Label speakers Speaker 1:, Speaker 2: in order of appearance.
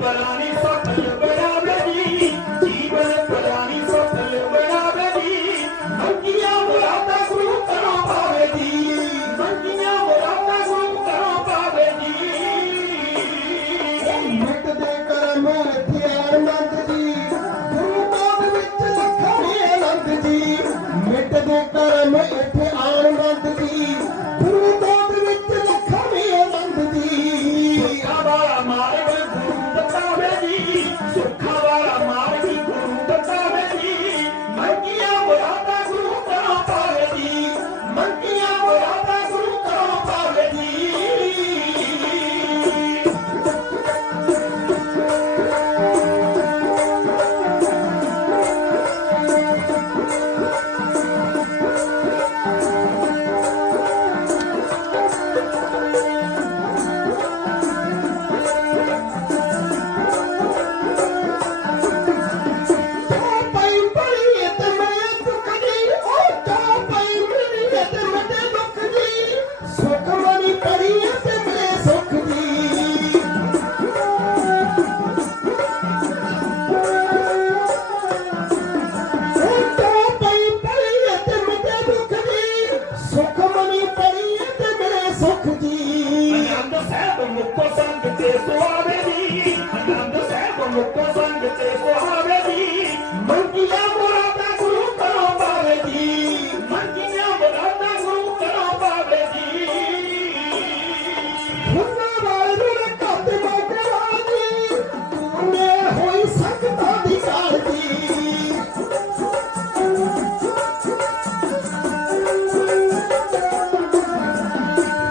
Speaker 1: Palani.
Speaker 2: Mukti.
Speaker 1: Ananda Sabha Mukta Sankte Swavi.